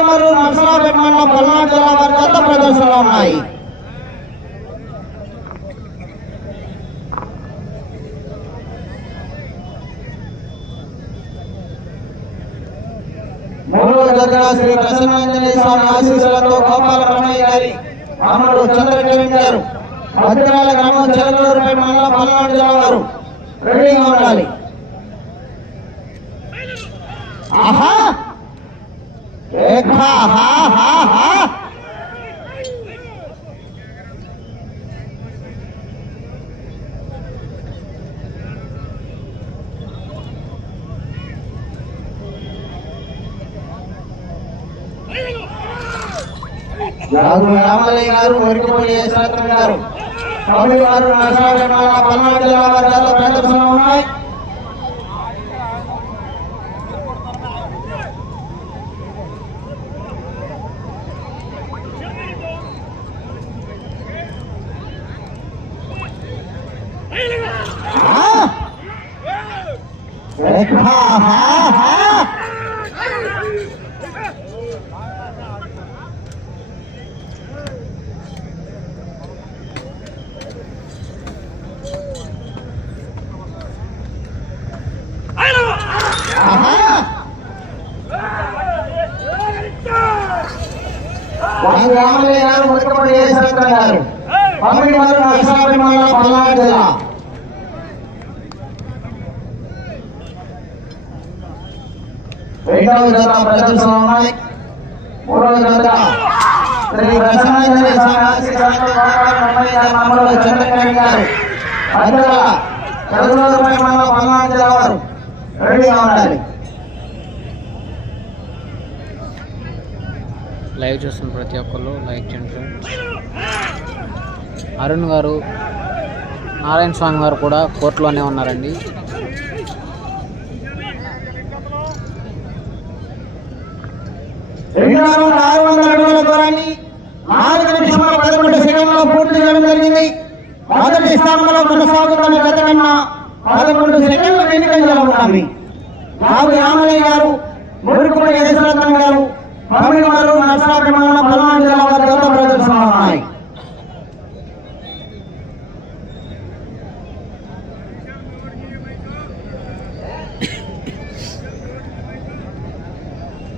పమిడిమరు నర్సరాపేట మండలం పల్నాడు జిల్లా వారి జత ప్రదర్శనలో ఉన్నాయి. మూడవ జతగా శ్రీ ప్రసన్నాంజనేయ స్వామి ఆశీస్సులతో గోపాల రమణయ్య గారి రాముడు చంద్రకిరణ్ గారు మధ్యరాల గ్రామం చిలకలూరుపై మండలం పల్నాడు జిల్లా వారు రెడీగా ఉండాలి. ఆహా! ఏఖా హా హా హా. రామలయ్య గారు వరికపల్లి యేసరత్న గారు. పల్నాడు జిల్లా వారి ప్రదర్శన ఉన్నాయి ఆ! ఏఖా హా హా ఆహా! వారి రామయ్య గారు ముక్కపడి యేసరత్న గారు పంపిణీ వారు నరసాపి మండలం పల్నాడు జిల్లా రెండవ జత ప్రదర్శన ఉన్నాయి మూడవ జత శ్రీ గారి పల్నాడు జిల్లా వారు రెడీగా ఉండాలి లైవ్ చూస్తున్న ప్రతి ఒక్కరు లైక్ చేయండి. ఫ్రెండ్స్ అరుణ్ గారు నారాయణ స్వామి గారు కూడా కోర్టులోనే ఉన్నారండి. రెండు ఆరు వందల అడుగుల దూరాన్ని నాలుగు నిమిషముల పదకొండు సెకండ్లో పూర్తి చేయడం జరిగింది. మొదటి స్థానంలో కొనసాగుతున్న గత కన్నా పదకొండు సెకండ్లు వెనుకంజలో ఉన్నాయి బాబు రామయ్య గారు మురుకుపడి యశరత్నం గారు పమిడి వారు నరసరాపి మండలం పల్నాడు జిల్లా వారి జత ప్రదర్శనలో ఉన్నాయి మాజీ ఎమ్మెల్సీ గారు రామకృష్ణ గారికి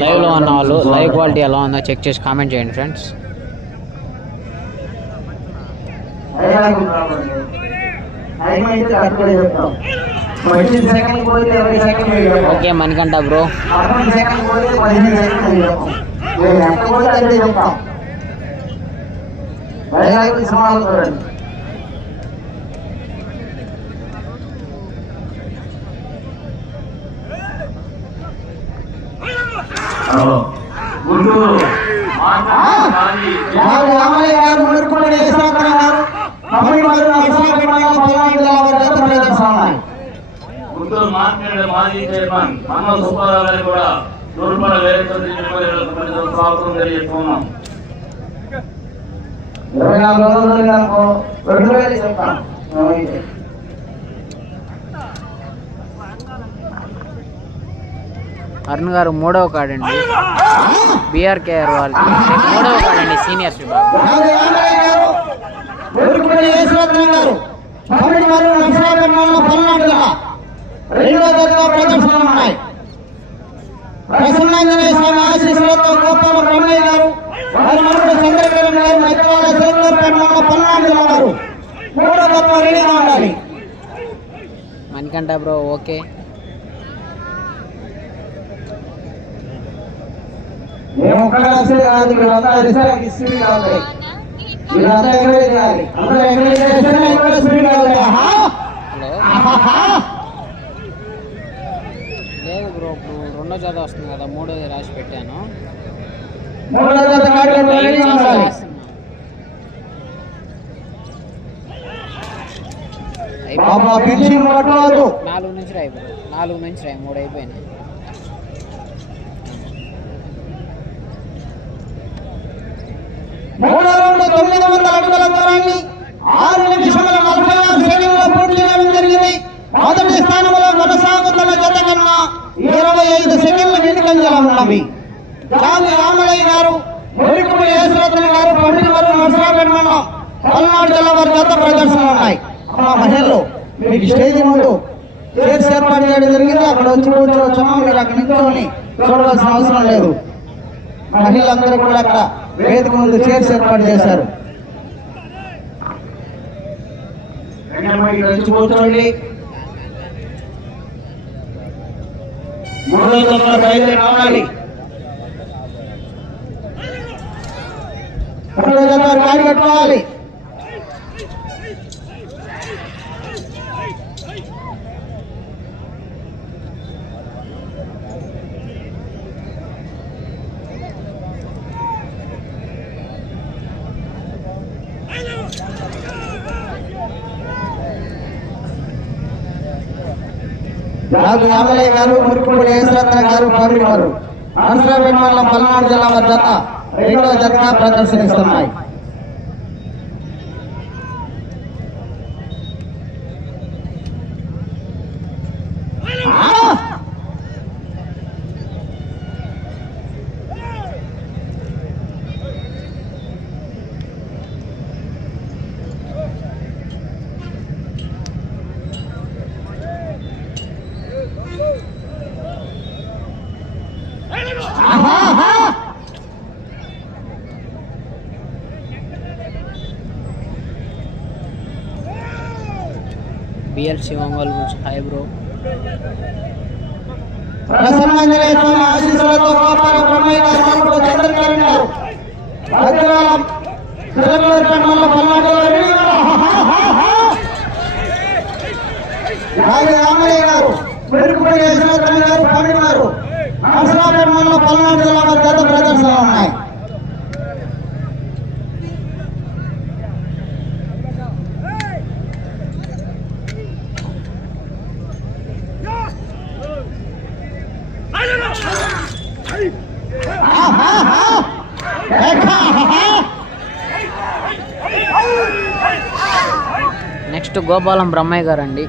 లైవ్లో ఉన్న వాళ్ళు లైవ్ క్వాలిటీ ఎలా ఉందో చెక్ చేసి కామెంట్ చేయండి ఫ్రెండ్స్ డైలాగు రావాలి. టైం అయితే కట్టుబడి చెప్తాం పదిహేను సెకండ్ పోతే ఇరవై సెకండ్ ఓకే మణికంఠ బ్రో పదకొండు సెకండ్ పోతే పదిహేను సెకండ్ చెప్తాం మేము ఎంత పోతే అంతే చెప్తాం డైలాగు సినిమాలు చూడండి గుంటూరు రామయ్య గారు తమిళ పల్నాడు జిల్లా మార్కెట్ మాజీ చైర్మన్ మన్న సుబ్బారావు గారు కూడా నూరుపడ వేరే స్వాగతం తెలియజేస్తున్నాం. ఇరవై నాలుగు రోజులు రెండు వేలు చెప్తాం అరుణ్ గారు మూడవ కార్డు అండి. బీఆర్కేఆర్ వాళ్ళకి. మూడవ కార్డు అండి సీనియర్స్ విభాగం. గారు గారు పల్నాడు ఉన్నాయి ప్రసన్నాంజనేయ స్వామి ఆశీస్సులతో గోపాల రమణయ్య గారు వారి మనకు చంద్రకిరణ్ గారు పల్నాడు జిల్లా మూడో దశలో రెడీగా ఉండాలి మణికంఠ బ్రో ఓకే. మేము ఒక్కడ వస్తే కాదు వీళ్ళంతా అరిసే స్పీడ్ కావాలి వీళ్ళంతా ఎంకరేజ్ చేయాలి అందరూ ఎంకరేజ్ చేస్తేనే ఇక్కడ స్పీడ్ కావాలి ఆహా! హలో ఆహాహా! లేదు బ్రో ఇప్పుడు రెండో జాత వస్తుంది కదా మూడోది రాసి పెట్టాను. మూడో జత నాలుగు నుంచి రాయి బ్రో నాలుగు నుంచి రాయి మూడు అయిపోయినాయి. మూడు రౌండ్ తొమ్మిది వందల అడుగుల దూరాన్ని ఆరు నిమిషముల నలభై ఆరు సెకండ్ల పూర్తి చేయడం జరిగింది. మొదటి స్థానంలో కొనసాగుతున్న జత కన్నా ఇరవై ఐదు సెకండ్ల వెనుక ఉన్నవి. జాలి రామలయ్య గారు మురికుడి యేసురత్న గారు పండిత గారు నరసరాపేట మండలం పల్నాడు జిల్లా వారి జత ప్రదర్శనలు ఉన్నాయి. మా మహిళలు మీకు స్టేజ్ ముందు చైర్స్ ఏర్పాటు చేయడం జరిగింది. అక్కడ వచ్చి కూర్చోవచ్చున్నాం మీరు అక్కడ నిల్చొని చూడవలసిన అవసరం లేదు. మహిళలందరూ కూడా అక్కడ వేదిక ముందు చైర్స్ ఏర్పాటు చేశారు. వెంటనే ఇక్కడ వచ్చి రాజు యామలయ్య గారు మురిపూడి యేసరత్న గారు పౌరుడు గారు ఆంధ్రపేట మండలం పల్నాడు జిల్లా వారి జత రెండవ జతగా ప్రదర్శనిస్తున్నాయి ఆ! ఆహా! బిఎల్సి శివంగల్ నుంచి హాయ్ బ్రో ప్రసన్నాంజనేయ గారు మనవడు చంద్రకరణ్ పల్నాడు జిల్లా గారు. గారు పండి గారు. నరసరాపేట మండలం పల్నాడు జిల్లా వారి ప్రదర్శనలు ఉన్నాయి. నెక్స్ట్ గోపాలం బ్రహ్మయ్య గారు అండి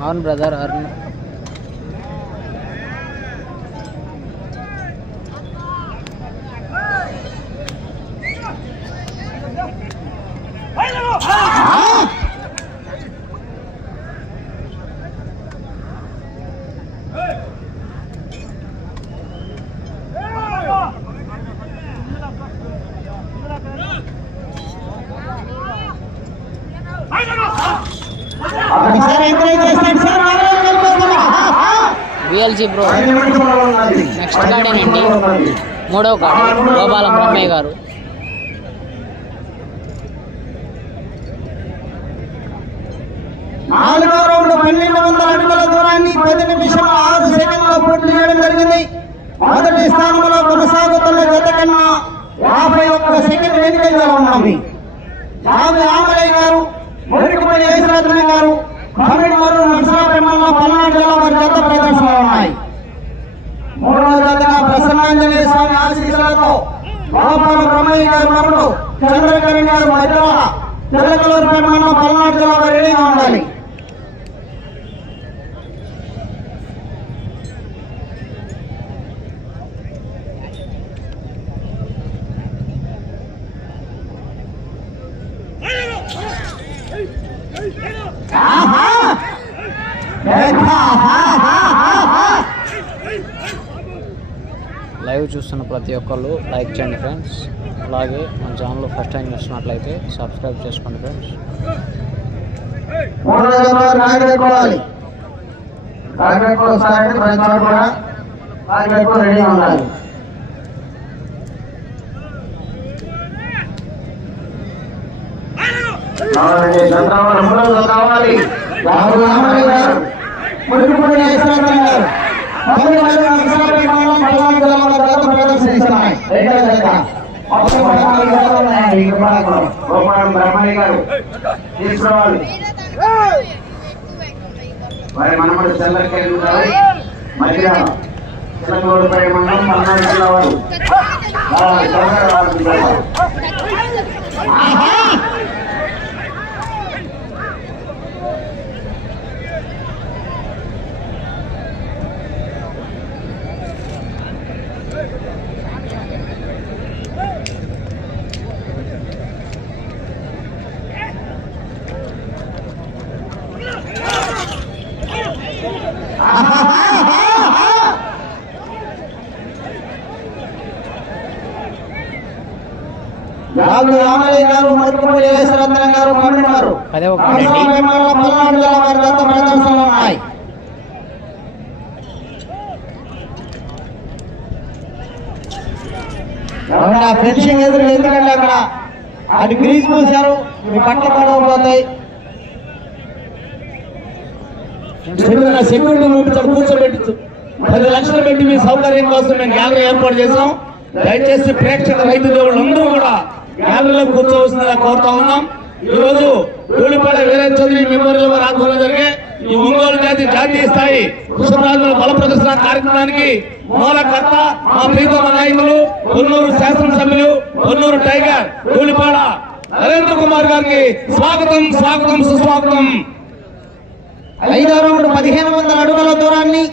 అవును బ్రదర్ అరుణ్ ఒకసారి ఎంకరేజ్ చేస్తాడు సార్ వాళ్ళే వెళ్ళిపోతున్నారు. ఆహాహా! BLC bro. నెక్స్ట్ గాడేనండి మూడవ కార్డు గోపాలం బ్రహ్మయ్య గారు. నాలుగో రౌండ్ పన్నెండు వందల అడుగుల దూరాన్ని పది నిమిషముల ఆరు సెకండ్లో పూర్తి చేయడం జరిగింది. మొదటి స్థానంలో కొనసాగుతున్న జత కన్నా యాభై ఒక్క సెకండ్ వెనుకగా ఉన్నది. యాభై ఆమలయ్య గారు మురికి గారు కమిడి గారు నరసరాపేట మండలం పల్నాడు జిల్లా వారి జత ప్రదర్శనలు ఉన్నాయి మూడవ జతగా ప్రసన్నాంజనేయ స్వామి ఆశీస్సులతో గోపాల బ్రహ్మయ్య గారు మరుడు చంద్రకరణ్ గారు మధ్యలో తెల్లకలూరుపేట మండలం పల్నాడు జిల్లా వారి ఉండాలి ఆహా! ఏకాహాహాహాహా! లైవ్ చూస్తున్న ప్రతి ఒక్కళ్ళు లైక్ చేయండి ఫ్రెండ్స్ అలాగే మన ఛానల్ ఫస్ట్ టైం చూస్తున్నట్లయితే సబ్స్క్రైబ్ చేసుకోండి ఫ్రెండ్స్ మూడో రెడీగా ఉండాలి కావాలండి రాహుల్ రామయ్య గారు మురుగుపూడి నాగేశ్వరరావు గారు మమ్మీ గారు నరసరాపేట మండలం పల్నాడు జిల్లా జత మొత్తం జతలు ఉన్నాయండి. గోపాలం గారు. తీసుకురావాలి మనమడు మధ్య చిలకూరుపై మండలం పల్నాడు జిల్లా వారు. రావాలి, త్వరగా రావాలి రామయ్య గారు యేసరత్నం గారు పల్నాడు జిల్లా వారి ప్రదర్శనలు ఉన్నాయి ఫెన్సింగ్ ఎదురు ఎందుకంటే అక్కడ అటు పూసారు మీ పట్ల పడవపోతాయి సెక్యూరిటీ పంపించాడు కూర్చోబెట్టి పది లక్షలు పెట్టి మీ సౌకర్యం కోసం మేము గ్యాలరీ ఏర్పాటు చేసాం దయచేసి ప్రేక్షక రైతు దేవుళ్ళు అందరూ కూడా గ్యాలరీలో కూర్చోవలసిందిగా కోరుతా ఉన్నాం. ఈ రోజు ధూళిపాడ వీరేంద్ర చౌదరి మెమోరియల్ వారి ఆధ్వర్యంలో జరిగే ఈ ఒంగోలు జాతి జాతీయ స్థాయి కృష్ణరాజుల బల ప్రదర్శన కార్యక్రమానికి మూలకర్త మా ప్రీతమ నాయకులు కొన్నూరు శాసనసభ్యులు కొన్నూరు టైగర్ ధూళిపాడ నరేంద్ర కుమార్ గారికి స్వాగతం స్వాగతం సుస్వాగతం. ఐదో రౌండ్ పదిహేను వందల అడుగుల దూరాన్ని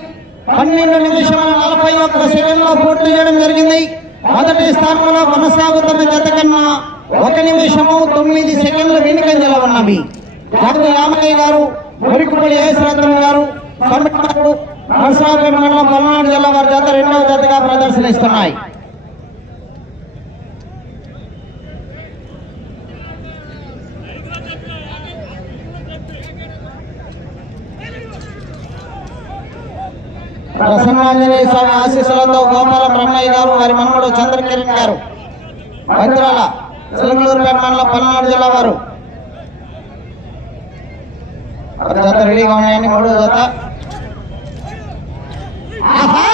పన్నెండు నిమిషాల నలభై ఒక్క సెకండ్లో పూర్తి చేయడం జరిగింది. మొదటి స్థానంలో కొనసాగుతున్న జత కన్నా ఒక నిమిషము తొమ్మిది సెకండ్లు వెనుక ఉన్నవి. డాక్టర్ రామయ్య గారు మురికుపల్లి యేసరత్నం గారు తమిళనాడు మండలం పల్నాడు జిల్లా వారి జత రెండవ జతగా ప్రదర్శనిస్తున్నాయి. ప్రసన్నాంజనేయ స్వామి ఆశీస్సులతో గోపాల బ్రహ్మయ్య గారు వారి మనవడు చంద్రకిరణ్ గారు. భద్రాల చిలకలూరుపేట మండలం పల్నాడు జిల్లా వారు. జత రెడీగా ఉన్నాయండి మూడో జత. ఆహా!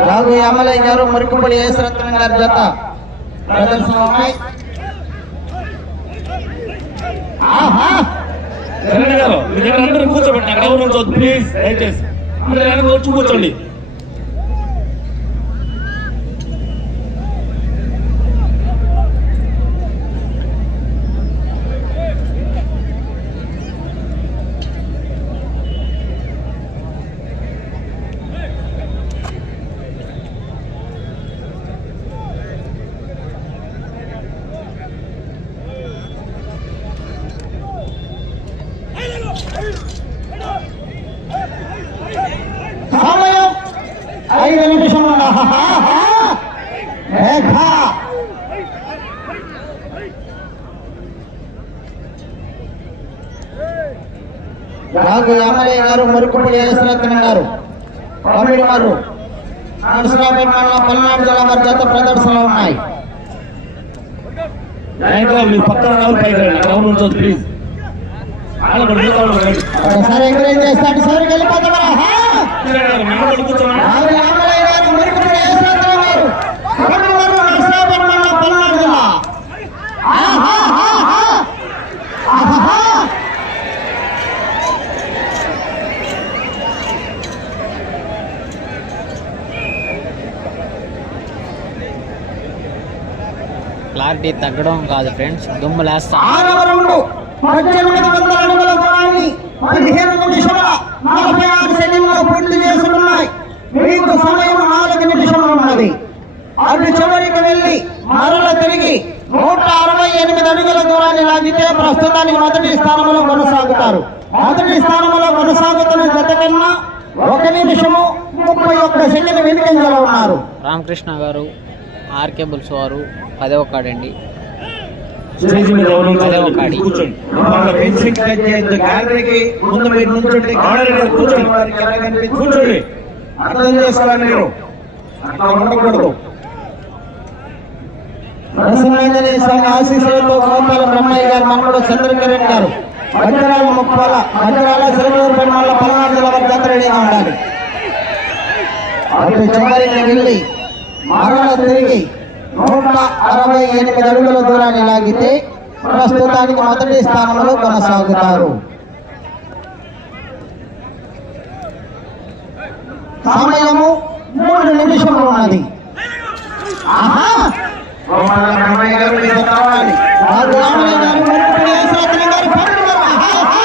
రాఘు యామలయ్య గారు మురికిపల్లి యేసరత్నం గారి జత. ప్రదర్శన ఉన్నాయి ఆహా! గారు ప్లీజ్ దయచేసి. అందరూ వచ్చి కూర్చోండి సమయం ఐదు నిమిషముల ఆహా! రేఖ రాఘు యామలయ్య గారు మురికిపల్లి యేసరత్నం గారు. తమిళ వారు నరసరావుపేట మండలం పల్నాడు జిల్లా వారి జత ప్రదర్శనలు ఉన్నాయి. పక్కన పైకి రండి. ప్లీజ్. ఒకసారి ఎంకరేజ్ చేస్తాడు. కూర్చోమని రాఘు యామలయ్య గారు మురికిపల్లి యేసరత్నం గారు తమిళ వారు నరసరావుపేట మండలం పల్నాడు జిల్లా ఆహా! ఆహా! ఆహా! క్లారిటీ తగ్గడం కాదు ఫ్రెండ్స్. దుమ్ము లేస్తా ఆరవ రౌండ్ పద్దెనిమిది వందల అడుగుల దూరాన్ని పదిహేను నిమిషాల నలభై ఆరు సెకండ్లో పూర్తి చేసుకున్నాయి మీకు సమయం నాలుగు నిమిషములు ఉన్నది. అటు చివరికి వెళ్ళి మరల తిరిగి నూట అరవై ఎనిమిది అడుగుల దూరాన్ని లాగితే ప్రస్తుతానికి మొదటి స్థానంలో కొనసాగుతారు. మొదటి స్థానంలో కొనసాగుతున్న జత కన్నా ఒక నిమిషము ముప్పై ఒక్క సెకండ్ వెనుకంజలో ఉన్నారు. రామకృష్ణ గారు. ఆర్కే బుల్స్ వారు పదవ కాడండి. స్టేజ్ మీద ఎవరు. కూర్చోండి. ఫెన్సింగ్ టచ్ చేయొద్దు గ్యాలరీకి ముందు మీరు నుంచుంటే ఆడలేదు, కూర్చోండి. వారికి ఎలా కనిపిస్తుంది? కూర్చోండి. అర్థం చేసుకోవాలి మీరు. అట్లా ఉండకూడదు. నరసింహేంద్రయ్య స్వామి ఆశీస్సులతో గోపాల బ్రహ్మయ్య గారు చంద్రకిరణ్ గారు వజ్రాల ముప్పాల వజ్రాల సిరమూరు పెరుమాళ్ళ పల్నాడు జిల్లా వారి జత రెడీగా ఉండాలి అటు చివరికి వెళ్ళి మరల తిరిగి నూట అరవై ఎనిమిది అడుగుల దూరాన్ని లాగితే ప్రస్తుతానికి మొదటి స్థానంలో కొనసాగుతారు. సమయము మూడు నిమిషములు ఉన్నది. ఆహా! రామయ్య గారు మీతో కావాలి. రాజు రామయ్య గారు, మురికిపల్లి యేసరత్నం గారు, పంతులు గారు, ఆహా, ఆహా.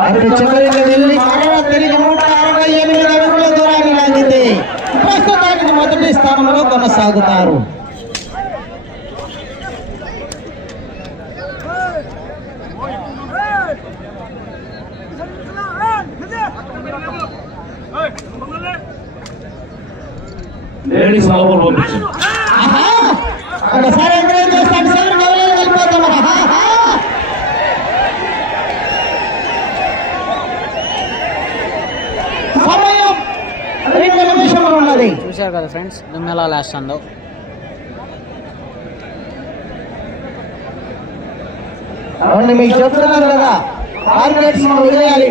అటు చివరికి వెళ్ళి తిరిగి నూట అరవై ఎనిమిది అడుగుల దూరాన్ని లాగితే ప్రస్తుతానికి మొదటి స్థానంలో కొనసాగుతారు లేడీస్ లోపల పంపించు ఆహా! ఒకసారి ఎంకరేజ్ చేస్తాడు సార్ ఎవరైనా వెళ్ళిపోతామని ఆహా! సమయం రెండు నిమిషములు ఉన్నది చూశారు కదా ఫ్రెండ్స్? దుమ్ము ఎలా లేస్తుందో. అవును మీకు చెప్తున్నారు కదా. టార్గెట్స్ మనం వదిలేయాలి.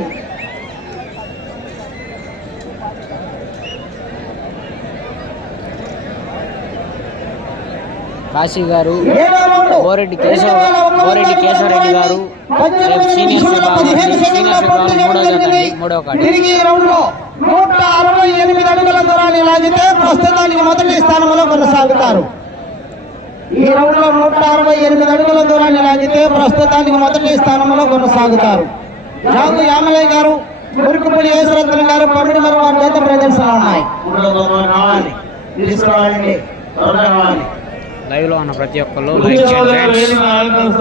కాశీ గారు. బోరెడ్డి కేశవ వందల కేశవరెడ్డి గారు రేపు సీనియర్స్ విభాగం విభాగం మూడో జత. మూడో లో నూట అరవై ఎనిమిది అడుగుల దూరాన్ని లాగితే ప్రస్తుతానికి మొదటి స్థానంలో కొనసాగుతారు. ఈ రౌండ్లో నూట అరవై ఎనిమిది అడుగుల దూరాన్ని లాగితే ప్రస్తుతానికి మొదటి స్థానంలో కొనసాగుతారు. జాగు యామలయ్య గారు మురుకుపల్లి యేసరత్న గారు పమిడి మరి వారి చేత ప్రదర్శనలు ఉన్నాయి. లైవ్లో ఉన్న ప్రతి బుచ్చి చౌదరి గారు ఫ్రెండ్స్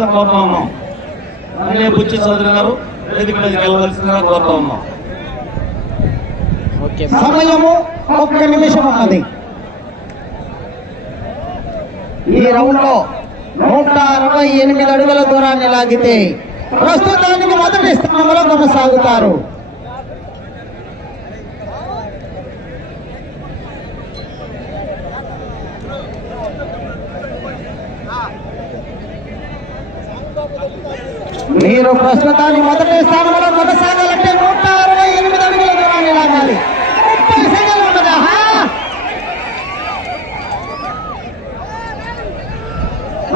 వేదిక మీదకి వెళ్ళవలసిందిగా కోరుతా ఉన్నాం సమయము ఒక్క నిమిషం ఉన్నది. ఈ రౌండ్లో నూట అరవై ఎనిమిది అడుగుల దూరాన్ని లాగితే ప్రస్తుతానికి మొదటి స్థానంలో కొనసాగుతారు. మీరు ప్రస్తుతానికి మొదటి స్థానంలో కొనసాగాలంటే నూట అరవై ఎనిమిది అడుగుల దూరాన్ని లాగాలి ముప్పై సెకండ్లు ఉన్నది ఆహా!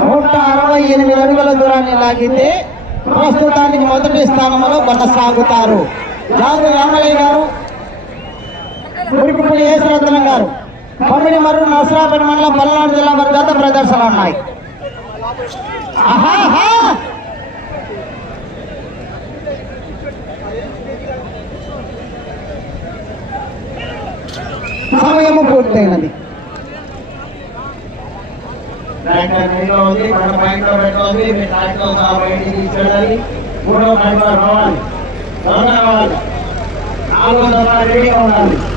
నూట అరవై ఎనిమిది అడుగుల దూరాన్ని లాగితే ప్రస్తుతానికి మొదటి స్థానంలో కొనసాగుతారు. జాగు రామలయ్య గారు మురికిపూడి యేసరత్నం గారు పమిడి మరియు నసరాపేట మండలం పల్నాడు జిల్లా వర్గత గత ప్రదర్శనలు ఉన్నాయి. సమయము పూర్తయినది. ట్రాక్టర్ నీలో ఉంది మన పాయింట్లో పెట్టాలి మీ ట్రాక్టర్ సహా బయటికి తీసుకెళ్ళాలి మూడో పాయింట్లో రావాలి. త్వరగా రావాలి? నాలుగో రెడీగా ఉండాలి.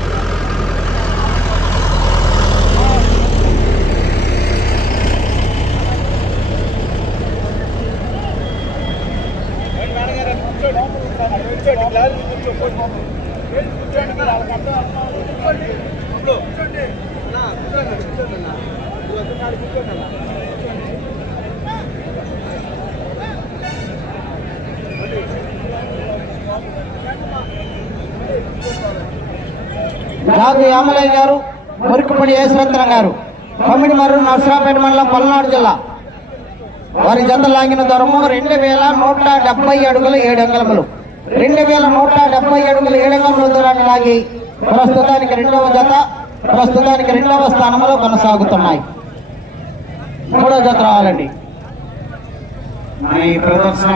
జాగు యామలయ్య గారు మురికిపడి యశ్వంతరం గారు కమిడి మరియు నర్సరాపేట మండలం పల్నాడు జిల్లా. వారి జత లాగిన దూరము రెండు వేల నూట డెబ్బై అడుగుల ఏడు అంగళములు రెండు వేల నూట డెబ్బై అడుగులు ఏడు అంగళముల దూరాన్ని లాగి ప్రస్తుతానికి రెండవ జత ప్రస్తుతానికి రెండవ స్థానంలో కొనసాగుతున్నాయి. మూడో జత రావాలండి. ఈ ప్రదర్శన